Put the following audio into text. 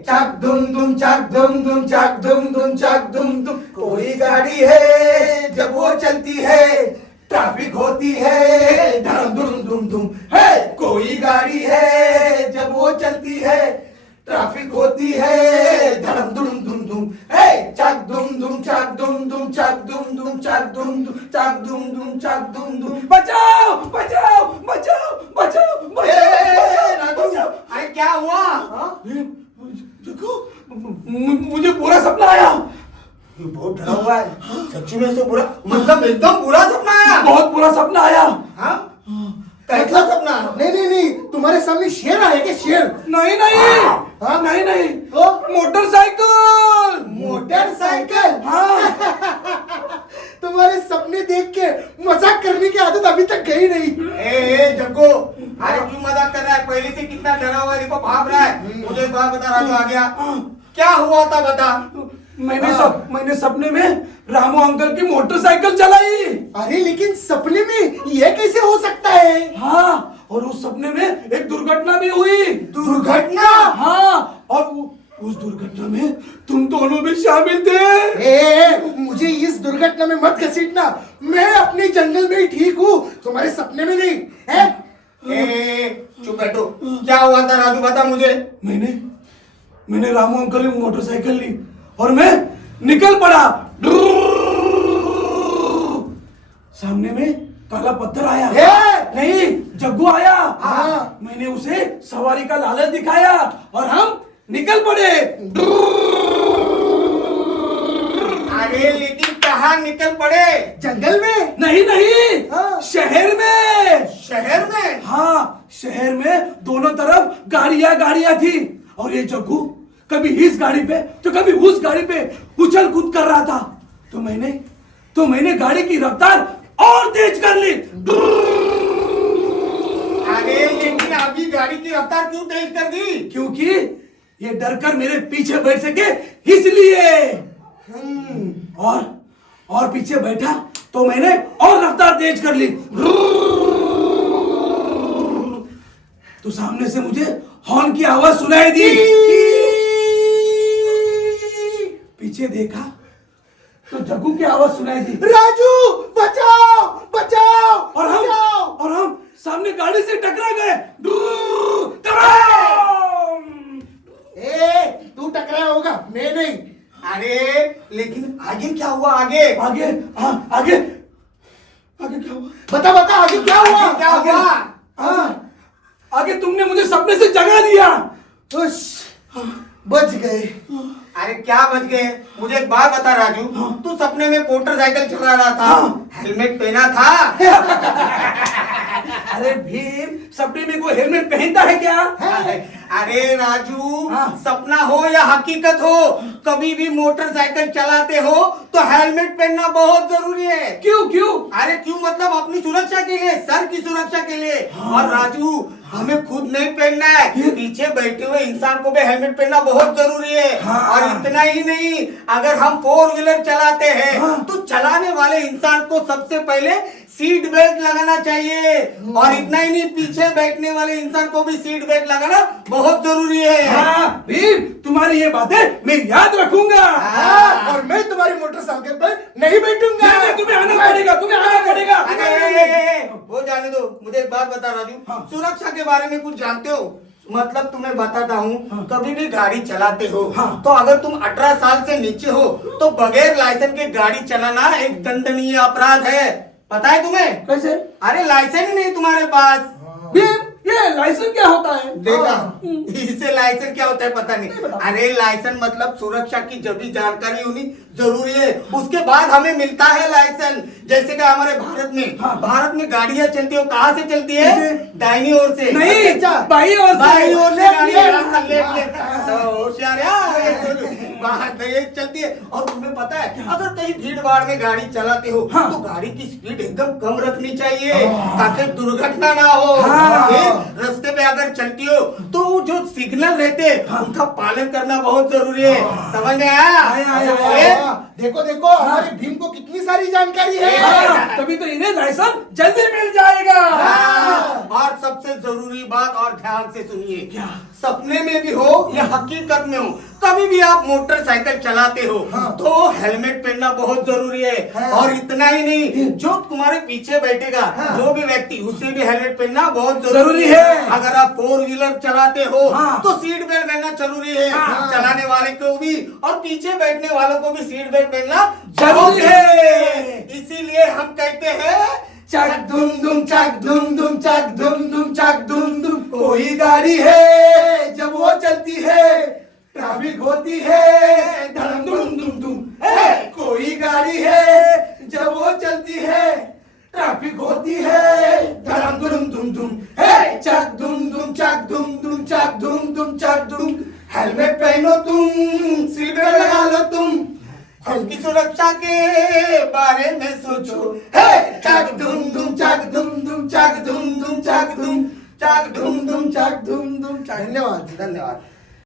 चक दुम दुम चक दुम दुम चक दुम दुम चक दुम दुम। कोई गाड़ी है जब वो चलती है ट्रैफिक होती है धड़म दुम दुम दुम है। कोई गाड़ी है जब वो चलती है ट्रैफिक होती है धड़म दुम दुम दुम है। चक दुम दुम चक दुम दुम चक दुम दुम चक दुम दुम चक दुम दुम चक दुम दुम। बचाओ बचाओ बचाओ बचाओ बचाओ। अरे क्या हुआ? देखो मुझे पूरा सपना आया। ये बहुत डरा हुआ है। सच्ची में से बुरा, मतलब एकदम बुरा सपना आया। बहुत बुरा सपना आया। हाँ? कैसा सपना? नहीं नहीं नहीं, तुम्हारे सामने शेर आया क्या? शेर? नहीं नहीं हाँ? नहीं नहीं तो मोटरसाइकिल। मोटरसाइकिल? हाँ तुम्हारे सपने देख के मजाक करने की आदत अभी तक गई नहीं। ए जग्गू, अरे क्यों मजाक कर रहा है? पहले से कितना डरा हुआ है, देखो भाग रहा है। मुझे एक बात बता, राजू आ गया, क्या हुआ था बता। मैंने सपने में रामू अंकल की मोटरसाइकिल चलाई। अरे लेकिन सपने में ये कैसे हो सकता है? हाँ, और उस सपने में एक दुर्घटना भी हुई। दुर्घटना? हाँ, और उस दुर्घटना में तुम दोनों भी शामिल थे। मुझे इस दुर्घटना में मत घसीटना। मैं अपने जंगल में ही ठीक हूँ, तुम्हारे सपने में नहीं है। चुप बैठो, क्या हुआ था राजू बता मुझे। मैंने रामू अंकल की मोटरसाइकिल ली और मैं निकल पड़ा। सामने में काला पत्थर आया। नहीं, जग्गू आया। हाँ। मैंने उसे सवारी का लालच दिखाया और हम निकल पड़े। अरे लेकिन कहाँ निकल पड़े? जंगल में? नहीं नहीं, हाँ। शहर में। शहर में? हाँ, शहर में दोनों तरफ गाड़ियां थी और ये जग्गू कभी इस गाड़ी पे तो कभी उस गाड़ी पे उछल कूद कर रहा था। तो मैंने गाड़ी की रफ्तार और तेज कर ली। अरे लेकिन अभी गाड़ी की रफ्तार क्यों तेज कर दी? क्योंकि ये डर कर मेरे पीछे बैठ सके इसलिए। और पीछे बैठा तो मैंने और रफ्तार तेज कर ली। तो सामने से मुझे हॉर्न की आवाज सुनाई दी। पीछे देखा तो जग्गू की आवाज सुनाई दी, राजू बचाओ बचाओ। और हम सामने गाड़ी से टकरा गए। तू टकराया होगा, मैं नहीं। अरे लेकिन आगे क्या हुआ? आगे आगे क्या हुआ? बता आगे क्या हुआ? क्या हुआ? आगे तुमने मुझे सपने से जगा दिया। बच गए। अरे क्या बच गए? मुझे एक बात बता राजू, तू सपने में मोटरसाइकिल चला रहा था, हेलमेट पहना था? अरे भीम, सपने में कोई हेलमेट पहनता है क्या? अरे राजू, सपना हो या हकीकत हो, कभी भी मोटरसाइकिल चलाते हो तो हेलमेट पहनना बहुत जरूरी है। क्यों? अरे क्यों मतलब अपनी सुरक्षा के लिए, सर की सुरक्षा के लिए। और राजू, हमें खुद नहीं पहनना है, पीछे बैठे हुए इंसान को भी हेलमेट पहनना बहुत जरूरी है। और इतना ही नहीं, अगर हम 4 व्हीलर चलाते हैं तो चलाने वाले इंसान को सबसे पहले सीट बेल्ट लगाना चाहिए। और इतना ही नहीं, पीछे बैठने वाले इंसान को भी सीट बेल्ट लगाना बहुत जरूरी है। भीम, तुम्हारी ये बातें मैं याद रखूंगा। और मैं तुम्हारी मोटरसाइकिल पर नहीं बैठूंगा। तुम्हें आना पड़ेगा। वो जाने दो, मुझे एक बात बता राजू, सुरक्षा के बारे में कुछ जानते हो? मतलब तुम्हें बताता हूँ, कभी भी गाड़ी चलाते हो तो अगर तुम 18 साल से नीचे हो तो बगैर लाइसेंस के गाड़ी चलाना एक दंडनीय अपराध है। पता है तुम्हें? कैसे? अरे लाइसेंस ही नहीं तुम्हारे पास। भीम, ये लाइसेंस क्या होता है? देखा, इसे लाइसेंस क्या होता है पता नहीं। अरे लाइसेंस मतलब सुरक्षा की जब भी जानकारी होनी जरूरी है, उसके बाद हमें मिलता है लाइसेंस। जैसे कि हमारे भारत में गाड़ियां चलती हो, कहाँ से चलती है? दाहिनी ओर से। नहीं, बाई ओर से। गाड़ियां होशियार यार। बाहर ये चलती है। और तुम्हें पता है अगर कहीं भीड़ भाड़ में गाड़ी चलाते हो हाँ। तो गाड़ी की स्पीड एकदम कम रखनी चाहिए ताकि दुर्घटना ना हो। हाँ। फिर रास्ते पे अगर चलती हो तो जो सिग्नल रहते हैं उनका पालन करना बहुत जरूरी है। समझ में आया? आया। देखो देखो हमारे भीम को कितनी सारी जानकारी है। हाँ, तभी तो इन्हें लाइसेंस जल्दी मिल जाएगा। और सबसे जरूरी बात और ध्यान से सुनिए, क्या सपने में भी हो या हकीकत में हो, कभी भी आप मोटरसाइकिल चलाते हो तो हेलमेट पहनना बहुत जरूरी है। और इतना ही नहीं, जो तुम्हारे पीछे बैठेगा जो भी व्यक्ति, उसे भी हेलमेट पहनना बहुत जरूरी है। अगर आप 4 व्हीलर चलाते हो तो सीट बेल्ट पहनना जरूरी है। चलाने वाले को भी और पीछे बैठने वालों को भी सीट बेल्ट पहनना जरूरी है। इसीलिए हम कहते हैं चक दुम दुम चक दुम दुम चक दुम दुम चक दुम दुम, कोई गाड़ी है जब वो चलती है ट्रैफिक होती है धड़म दुम दुम दुम। कोई गाड़ी है जब वो चलती है ट्रैफिक होती है धड़म दुम दुम दुम। चक दुम दुम चक दुम दुम चक दुम दुम चक दुम। हेलमेट पहनो तुम, सीट बेल्ट लगा लो तुम, खुद की सुरक्षा के बारे में सोचो। चक दुम दुम चक दुम दुम चक दुम दुम चक दुम चक दुम दुम चक दुम दुम चक। धन्यवाद। धन्यवाद।